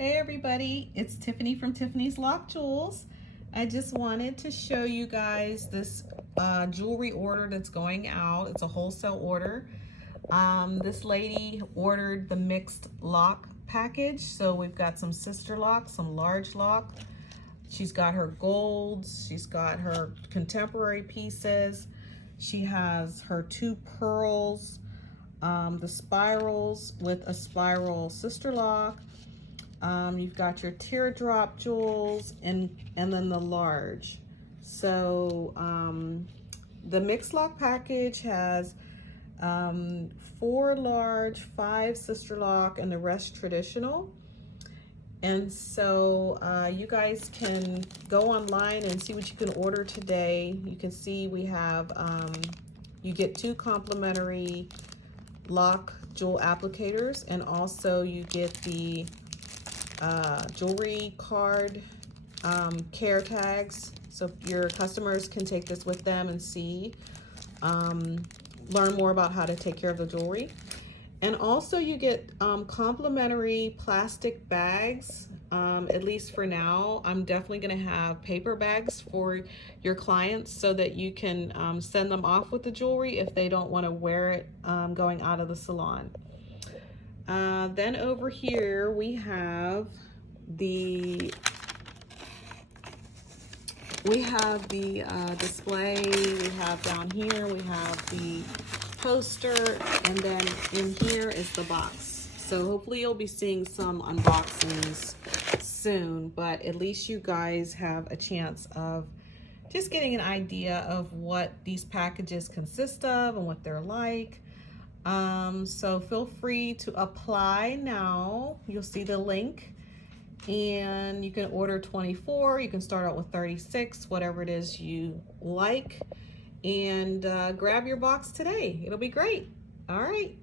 Hey everybody, it's Tiffany from Tiffany's Lock Jewels. I just wanted to show you guys this jewelry order that's going out. It's a wholesale order. This lady ordered the mixed lock package. So we've got some sister locks, some large lock. She's got her golds, she's got her contemporary pieces. She has her two pearls, the spirals with a spiral sister lock. You've got your teardrop jewels and then the large. So the mixed lock package has 4 large, 5 sister lock, and the rest traditional. And so you guys can go online and see what you can order today. You can see we have, you get 2 complimentary lock jewel applicators, and also you get the jewelry card care tags, so your customers can take this with them and see, learn more about how to take care of the jewelry. And also you get complimentary plastic bags, at least for now. I'm definitely going to have paper bags for your clients so that you can send them off with the jewelry if they don't want to wear it going out of the salon. Then over here we have the display. We have down here, we have the poster, and then in here is the box. So hopefully you'll be seeing some unboxings soon, but at least you guys have a chance of just getting an idea of what these packages consist of and what they're like. So feel free to apply now. You'll see the link, and you can order 24. You can start out with 36, whatever it is you like, and grab your box today. It'll be great. All right.